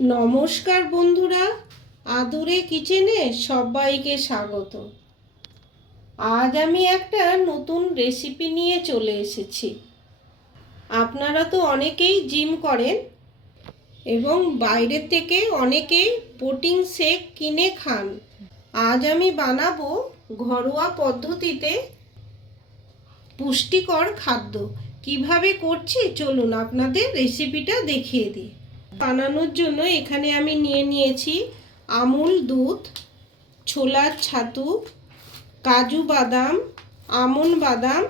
নমস্কার বন্ধুরা, আদুরে কিচেনে সবাইকে স্বাগত। আজ আমি একটা নতুন রেসিপি নিয়ে চলে এসেছি। আপনারা তো অনেকেই জিম করেন এবং বাইরের থেকে অনেকেই প্রোটিন শেক কিনে খান। আজ আমি বানাবো ঘরোয়া পদ্ধতিতে পুষ্টিকর খাদ্য। কীভাবে করছি? চলুন আপনাদের রেসিপিটা দেখিয়ে দিই। বানানোর জন্য এখানে আমি নিয়ে নিয়েছি আমুল দুধ ছোলার ছাতু, কাজু বাদাম, আমন বাদাম,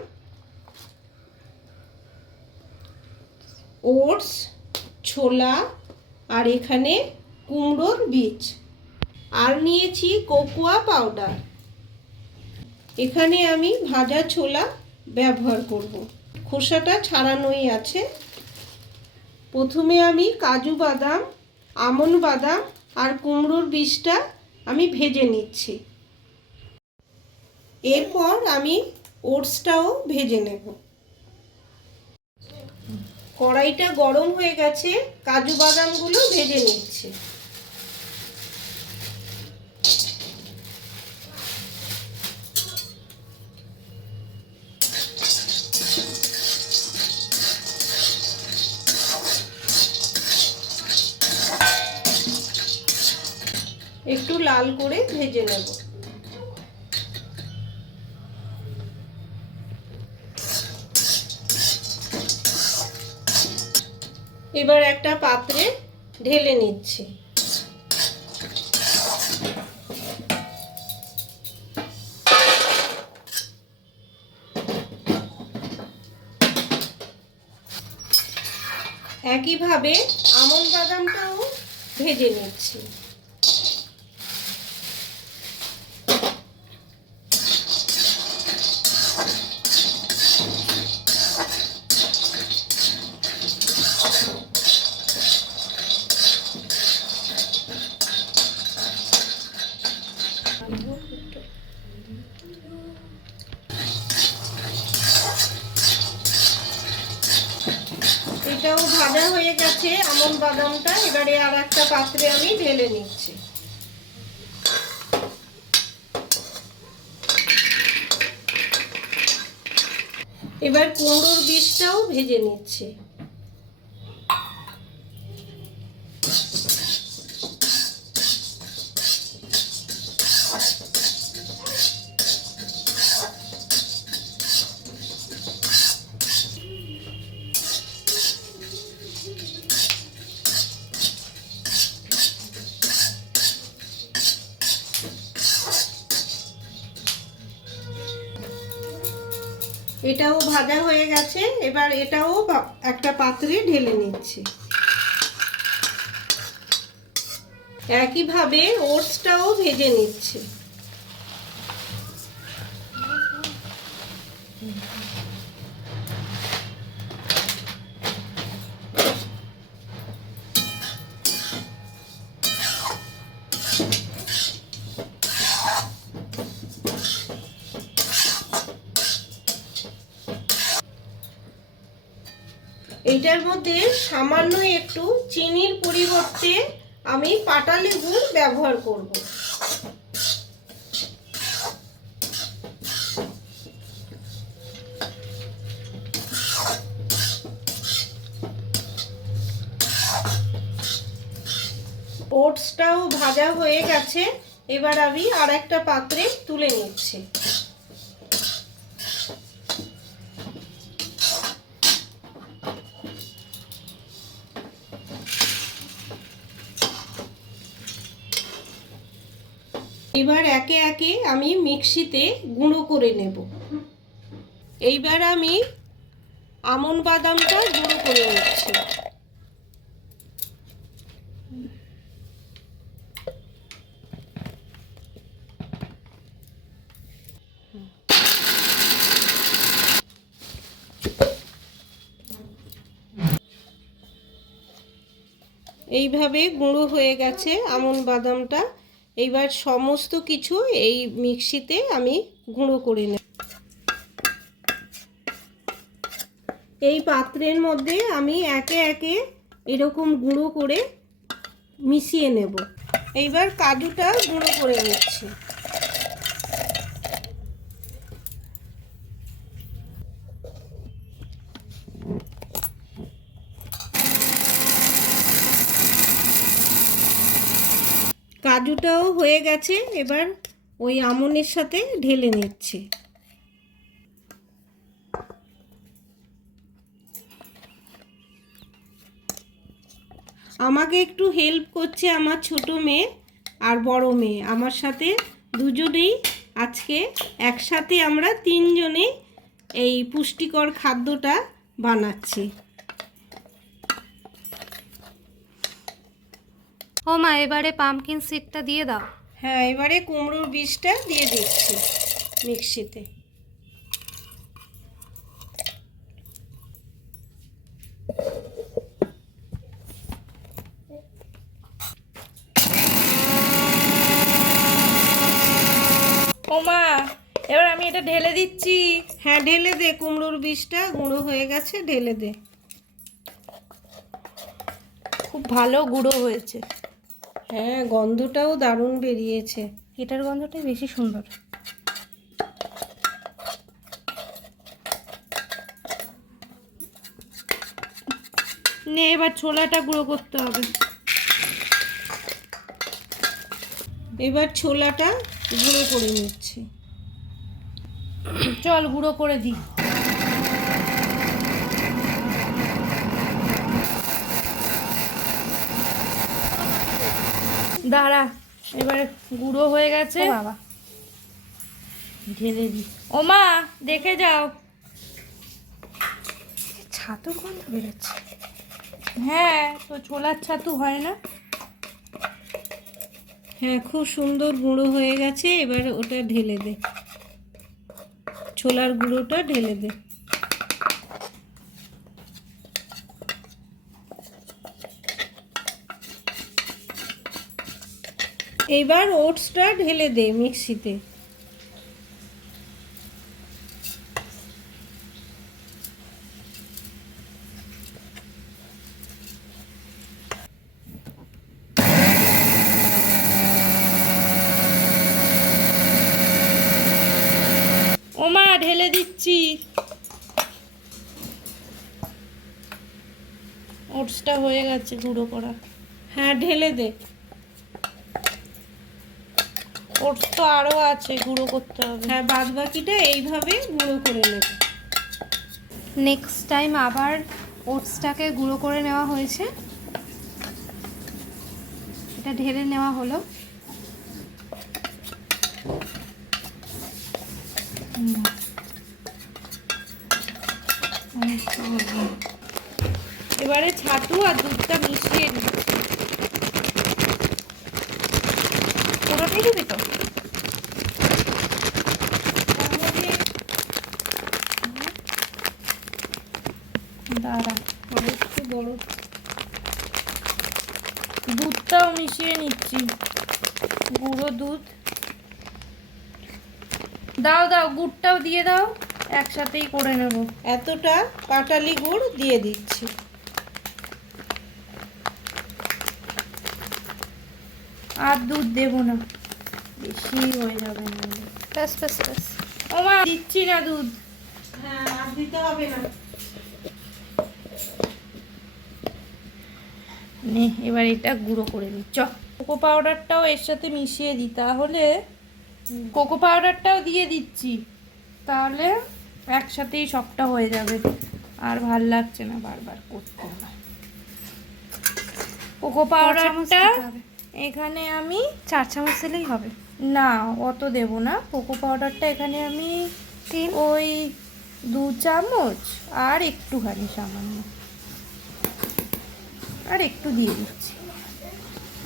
ওটস, ছোলা আর এখানে কুমড়োর বীজ। আর নিয়েছি কোকোয়া পাউডার। এখানে আমি ভাজা ছোলা ব্যবহার করব। খোসাটা ছাড়ানোই আছে। প্রথমে আমি কাজু বাদাম, আমন বাদাম আর কুমড়োর বীজটা আমি ভেজে নিচ্ছি। এরপর আমি ওটসটাও ভেজে নেব। কড়াইটা গরম হয়ে গেছে, কাজু বাদামগুলো ভেজে নিচ্ছি। একটু লাল করে ভেজে নেব। এবার একটা পাত্রে ঢেলে নিচ্ছি। একইভাবে আমন বাদামটাও ভেজে নিচ্ছি। এটাও ভাজা হয়ে গেছে, আমন বাদামটা। এবারে আর একটা পাত্রে আমি ঢেলে নিচ্ছি। এবার কুমড়োর বীজটাও ভেজে নিচ্ছি। ভাজা হয়ে গেছে এবার এটাও একটা পাত্রে ঢেলে নিচ্ছি। একইভাবে ওটসটাও ভেজে নিচ্ছি। এইটার মধ্যে সামান্য একটু চিনির পরিবর্তে আমি পাটা গুড় ব্যবহার করব। ওটসটাও ভাজা হয়ে গেছে। এবার আমি আর একটা পাত্রে তুলে নিচ্ছি। এবার একে একে আমি মিক্সিতে গুঁড়ো করে নেব। এইবার আমি আমন বাদামটা গুঁড়ো করে নিচ্ছি। এইভাবে গুঁড়ো হয়ে গেছে আমন বাদামটা। এইবার সমস্ত কিছু এই মিক্সিতে আমি গুঁড়ো করে নেব। এই পাত্রের মধ্যে আমি একে একে এরকম গুঁড়ো করে মিশিয়ে নেব। এইবার কাজুটা গুঁড়ো করে নিচ্ছি। কাজুটাও হয়ে গেছে, এবার ওই আমনের সাথে ঢেলে নিচ্ছে। আমাকে একটু হেল্প করছে আমার ছোট মেয়ে আর বড় মেয়ে। আমার সাথে দুজনেই আজকে একসাথে আমরা তিনজনে এই পুষ্টিকর খাদ্যটা বানাচ্ছি। ও মা, এবারে পামকিন সিডটা দিয়ে দাও। হ্যাঁ এবারে কুমড়োর বীজটা দিয়ে দিচ্ছি মিক্সিতে। ও মা, এবার আমি এটা ঢেলে দিচ্ছি। হ্যাঁ ঢেলে দে, কুমড়োর বীজটা গুঁড়ো হয়ে গেছে, ঢেলে দে। খুব ভালো গুঁড়ো হয়েছে। হ্যাঁ গন্ধটাও দারুণ বেরিয়েছে। এটার গন্ধটাই বেশি সুন্দর। নে এবার ছোলাটা গুঁড়ো করতে হবে। এবার ছোলাটা গুঁড়ো করে নিচ্ছি। চল গুঁড়ো করে দিই। দাঁড়া এবারে গুঁড়ো হয়ে গেছে। বাবা। ঢেলে দিই ও মা দেখে যাও। ছাতুর গন্ধ বেরোচ্ছে। হ্যাঁ তো ছোলার ছাতু হয় না? হ্যাঁ খুব সুন্দর গুঁড়ো হয়ে গেছে এবার ওটা ঢেলে দে। ছোলার গুঁড়োটা ঢেলে দে। এবার ওটসটা ঢেলে দে মিক্সিতে। ও মা ঢেলে দিচ্ছি। ওটসটা হয়ে গেছে, গুঁড়ো করা। হ্যাঁ ঢেলে দে। ওটস তো আরও আছে গুঁড়ো করতে হবে। হ্যাঁ বাদ বাকিটা এইভাবে গুঁড়ো করে নেবে। নেক্সট টাইম আবার ওটসটাকে গুঁড়ো করে নেওয়া হয়েছে। এটা ঢেলে নেওয়া হলো। এবারে ছাতু আর দুধটা মিশিয়ে নিই। পুরোটাই দিবি তো দাঁড়া আর একটু বড় দুধটাও নিচ্ছি গুঁড়ো দুধ। দাও দাও গুড়টাও দিয়ে দাও একসাথেই করে নেব। এতটা পাটালি গুড় দিয়ে দিচ্ছি। আর দুধ দেবো না। বেশি হয়ে যাবে না। ব্যাস ব্যাস ব্যাস। ও মা দিচ্ছি না দুধ। হ্যাঁ আর দিতে হবে না। নে এবার এটা গুঁড়ো করে নি। চ। কোকো পাউডারটাও এর সাথে মিশিয়ে দিই তাহলে কোকো পাউডারটাও দিয়ে দিচ্ছি তাহলে একসাথেই সবটা হয়ে যাবে। আর ভালো লাগছে না বারবার করতে না কোকো পাউডারটা এখানে আমি চার চামচ দিলেই হবে। না অত দেব না। কোকো পাউডারটা এখানে আমি তিন। ওই দু চামচ আর একটুখানি সামান্য। আর একটু দিয়ে দিচ্ছি।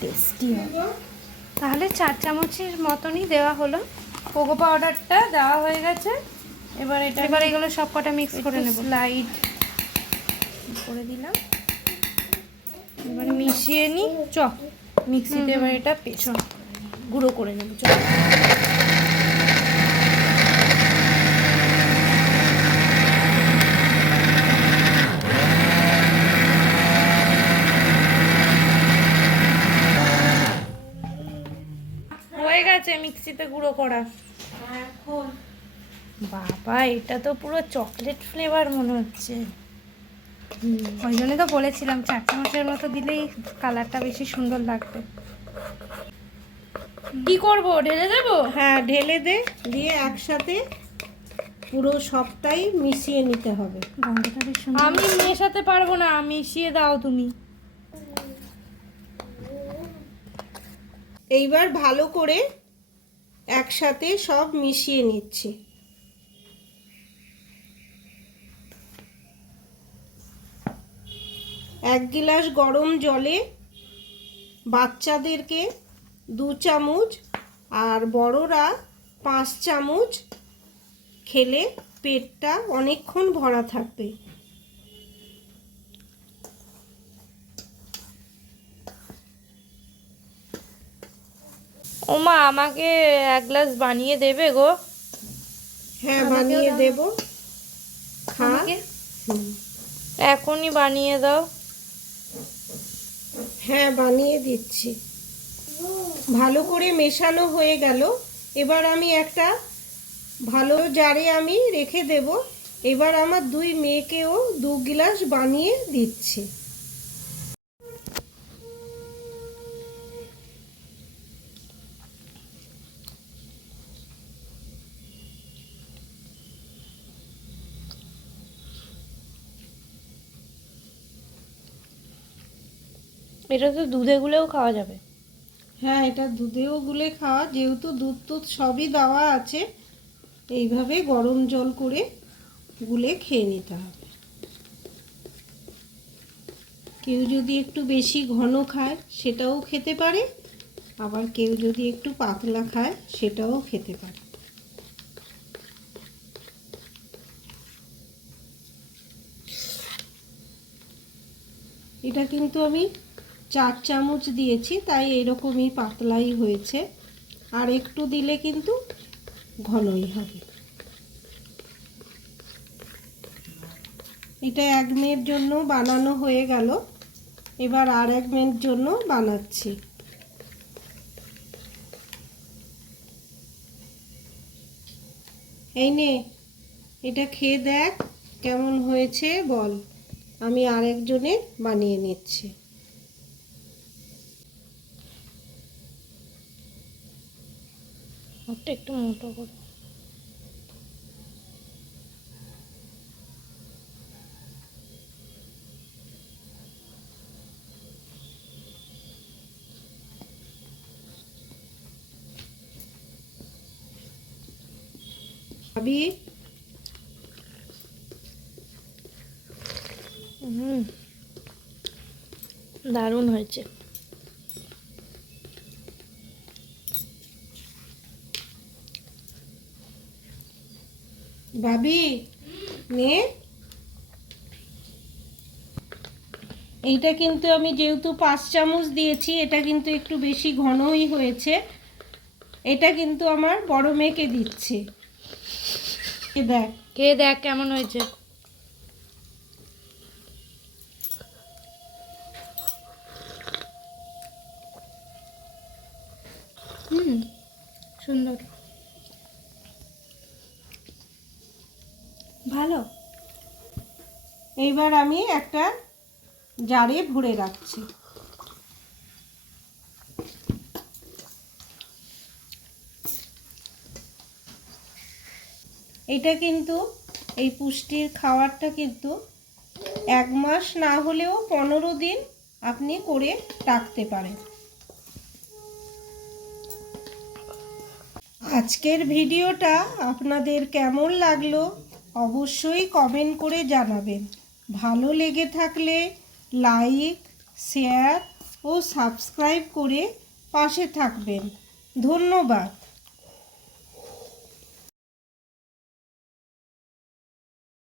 টেস্টি হবে তাহলে চার চামচের মতনই দেওয়া হলো। কোকো পাউডারটা দেওয়া হয়ে গেছে। এবার এটা এবার এগুলো সব কটা মিক্স করে নেব। লাইট করে দিলাম। এবার মিশিয়ে নিই চ। মিক্সিতে এবার এটা পেছন গুঁড়ো করে নেব চ হয়ে গেছে মিক্সিতে গুঁড়ো করা। বাবা এটা তো পুরো চকলেট ফ্লেভার মনে হচ্ছে। ওই জন্যই তো বলেছিলাম চার চামচের মতো দিলেই কালারটা বেশি সুন্দর লাগবে। কি করব ঢেলে দেবো? হ্যাঁ ঢেলে দে দিয়ে একসাথে পুরো সবটাই মিশিয়ে নিতে হবে। আমি মেশাতে পারব না মিশিয়ে দাও তুমি। এইবার ভালো করে একসাথে সব মিশিয়ে নিচ্ছি। এক গিলাস গরম জলে বাচ্চাদেরকে দু চামচ আর বড়রা পাঁচ চামচ খেলে পেটটা অনেকক্ষণ ভরা থাকবে। ওমা আমাকে এক গ্লাস বানিয়ে দেবে গো। হ্যাঁ বানিয়ে। দেব। খা? এখনই বানিয়ে দাও। হ্যাঁ বানিয়ে দিচ্ছি। ভালো করে মেশানো হয়ে গেল। এবার আমি একটা ভালো জারে আমি রেখে দেব। এবার আমার দুই মেয়েকেও দু গ্লাস বানিয়ে দিচ্ছি। এটা তো দুধে গুলেও খাওয়া যাবে। হ্যাঁ এটা দুধেও গুলে খাওয়া, যেহেতু দুধ টুধ সবই দেওয়া আছে, এইভাবে গরম জল করে গুলে খেয়ে নিতে হবে। কেউ যদি একটু বেশি ঘন খায়, সেটাও খেতে পারে, আবার কেউ যদি একটু পাতলা খায়, সেটাও খেতে পারে। এটা কিন্তু আমি চার চামচ দিয়েছি, তাই এরকমই পাতলাই হয়েছে। আর একটু দিলে কিন্তু ঘনই হবে। এটা এক মেয়ের জন্য বানানো হয়ে গেল। এবার আর এক মেয়ের জন্য বানাচ্ছি। এই নে, এটা খেয়ে দেখ কেমন হয়েছে, বল। আমি আরেকজনে বানিয়ে নিচ্ছি। ওটা একটু মোটো করে। ভাবি? দারুণ হয়েছে। ভাবি, নে। এইটা কিন্তু আমি যেহেতু পাঁচ চামচ দিয়েছি, এটা কিন্তু একটু বেশি ঘনই হয়েছে। এটা কিন্তু আমার বড় মেয়েকে দিচ্ছি। দেখ। খেয়ে দেখ কেমন হয়েছে? হুম, সুন্দর ভালো এইবার আমি একটা জারে ভরে রাখছি। এটা কিন্তু এই পুষ্টির খাবারটা কিন্তু এক মাস না হলেও পনেরো দিন আপনি করে রাখতে পারেন। আজকের ভিডিওটা আপনাদের কেমন লাগল অবশ্যই কমেন্ট করে জানাবেন। ভালো লেগে থাকলে লাইক শেয়ার ও সাবস্ক্রাইব করে পাশে থাকবেন। ধন্যবাদ।